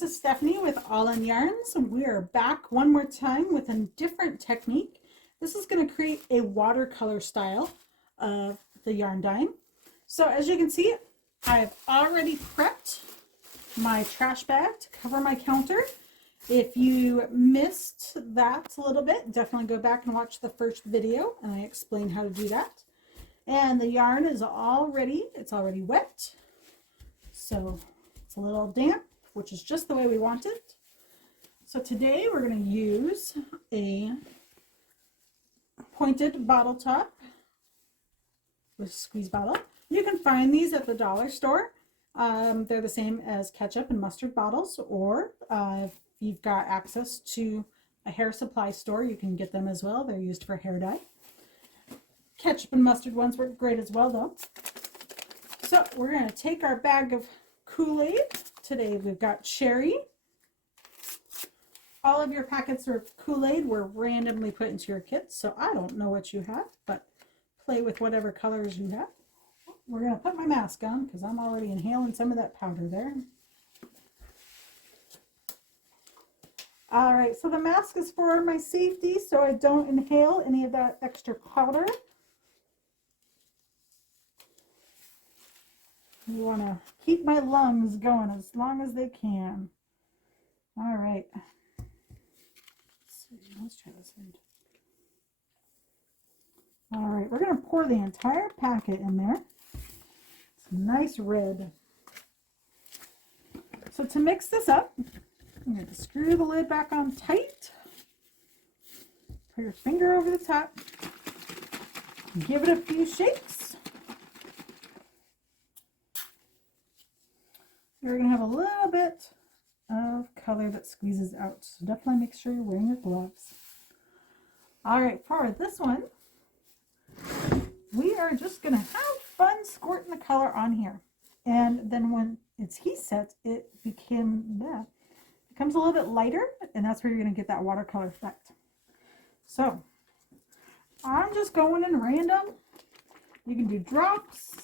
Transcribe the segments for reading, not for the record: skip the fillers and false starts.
this is Stephanie with All in Yarns, and we are back one more time with a different technique. This is going to create a watercolor style of the yarn dyeing. So as you can see, I've already prepped my trash bag to cover my counter. If you missed that a little bit, definitely go back and watch the first video, and I explain how to do that. And the yarn is already wet, so it's a little damp, which is just the way we want it. So today we're going to use a pointed bottle top with a squeeze bottle. You can find these at the dollar store. They're the same as ketchup and mustard bottles, or if you've got access to a hair supply store, you can get them as well. They're used for hair dye. Ketchup and mustard ones work great as well though. So we're going to take our bag of Kool-Aid. Today we've got cherry. All of your packets of Kool-Aid were randomly put into your kit, so I don't know what you have, but play with whatever colors you have. We're going to put my mask on because I'm already inhaling some of that powder there. All right, so the mask is for my safety, so I don't inhale any of that extra powder. You want to keep my lungs going as long as they can. All right. Let's try this one. All right, we're going to pour the entire packet in there. It's nice red. So to mix this up, I'm going to screw the lid back on tight. Put your finger over the top. Give it a few shakes. You're going to have a little bit of color that squeezes out, so definitely make sure you're wearing your gloves. All right, for this one, we are just going to have fun squirting the color on here, and then when it's heat set, it becomes a little bit lighter, and that's where you're going to get that watercolor effect. So I'm just going in random. You can do drops.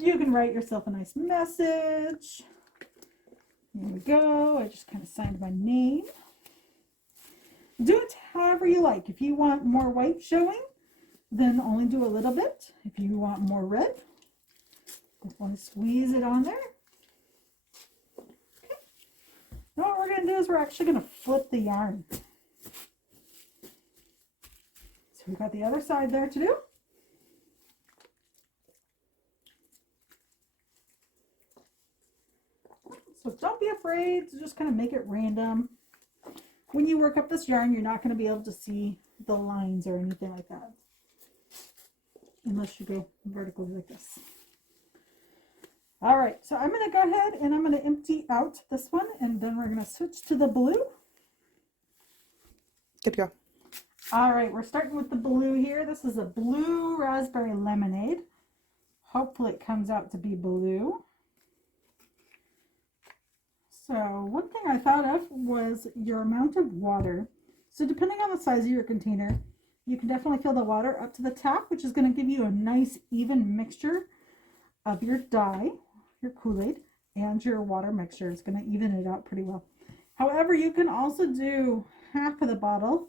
You can write yourself a nice message. There we go. I just kind of signed my name. Do it however you like. If you want more white showing, then only do a little bit. If you want more red, just want to squeeze it on there. Okay. Now what we're going to do is we're actually going to flip the yarn. So we've got the other side there to do. So don't be afraid to just kind of make it random. When you work up this yarn, you're not going to be able to see the lines or anything like that, unless you go vertically like this. All right, so I'm going to go ahead and I'm going to empty out this one, and then we're going to switch to the blue. Good to go. All right, we're starting with the blue here. This is a blue raspberry lemonade. Hopefully it comes out to be blue. So one thing I thought of was your amount of water. So depending on the size of your container, you can definitely fill the water up to the top, which is going to give you a nice even mixture of your dye, your Kool-Aid, and your water mixture. It's going to even it out pretty well. However, you can also do half of the bottle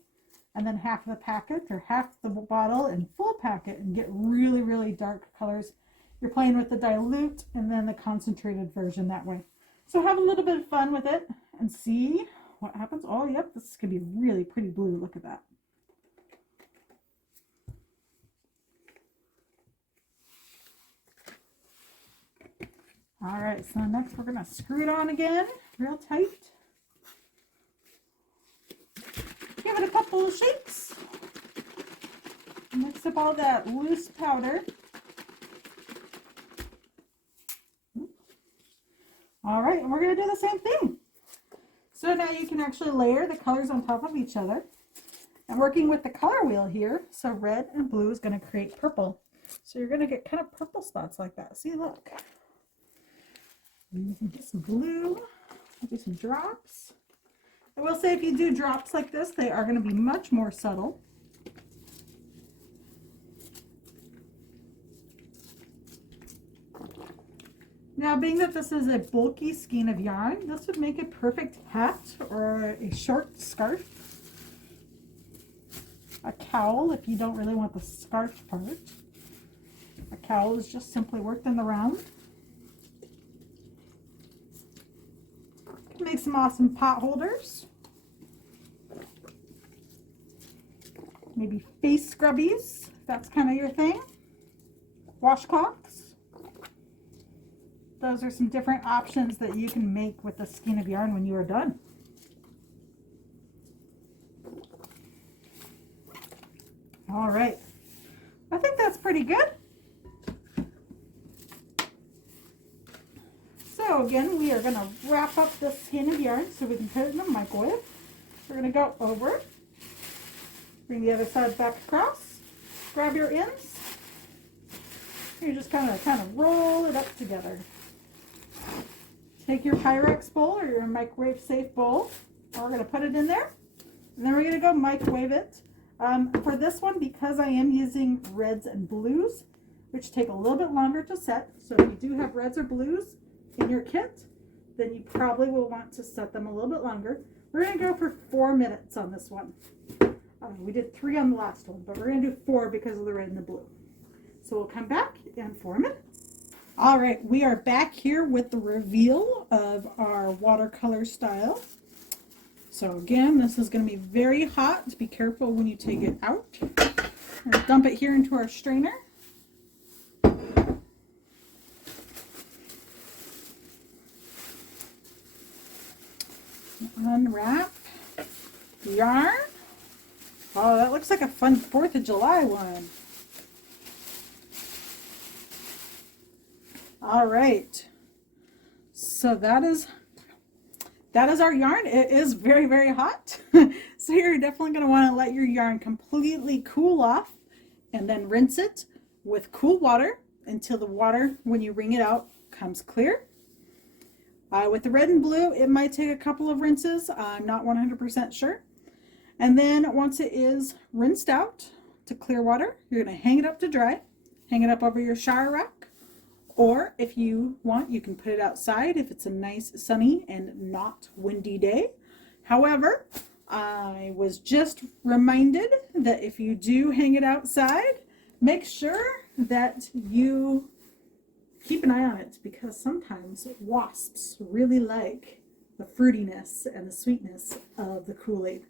and then half of the packet, or half the bottle and full packet, and get really, really dark colors. You're playing with the dilute and then the concentrated version that way. So have a little bit of fun with it and see what happens. Oh, yep, this could be really pretty blue. Look at that. All right, so next we're going to screw it on again, real tight. Give it a couple of shakes. Mix up all that loose powder. All right, and we're going to do the same thing. So now you can actually layer the colors on top of each other. And working with the color wheel here, so red and blue is going to create purple. So you're going to get kind of purple spots like that. See, look. You can get some blue, do some drops. I will say if you do drops like this, they are going to be much more subtle. Now, being that this is a bulky skein of yarn, this would make a perfect hat or a short scarf. A cowl if you don't really want the scarf part. A cowl is just simply worked in the round. Can make some awesome pot holders. Maybe face scrubbies, if that's kind of your thing. Washcloths. Those are some different options that you can make with the skein of yarn when you are done. All right, I think that's pretty good. So again, we are going to wrap up this skein of yarn so we can put it in the microwave. We're going to go over, bring the other side back across, grab your ends. You just kind of roll it up together. Take your Pyrex bowl or your microwave safe bowl. And we're going to put it in there. And then we're going to go microwave it. For this one, because I am using reds and blues, which take a little bit longer to set. So if you do have reds or blues in your kit, then you probably will want to set them a little bit longer. We're going to go for 4 minutes on this one. We did 3 on the last one, but we're going to do 4 because of the red and the blue. So we'll come back in 4 minutes. All right, we are back here with the reveal of our watercolor style. So again, this is going to be very hot. Be careful when you take it out. We're going to dump it here into our strainer. Unwrap the yarn. Oh, that looks like a fun 4th of July one. All right, so that is our yarn. It is very, very hot. So you're definitely going to want to let your yarn completely cool off and then rinse it with cool water until the water, when you wring it out, comes clear. With the red and blue, it might take a couple of rinses. I'm not 100% sure. And then once it is rinsed out to clear water, you're going to hang it up to dry. Hang it up over your shower rack. Or if you want, you can put it outside if it's a nice sunny and not windy day. However, I was just reminded that if you do hang it outside, make sure that you keep an eye on it, because sometimes wasps really like the fruitiness and the sweetness of the Kool-Aid.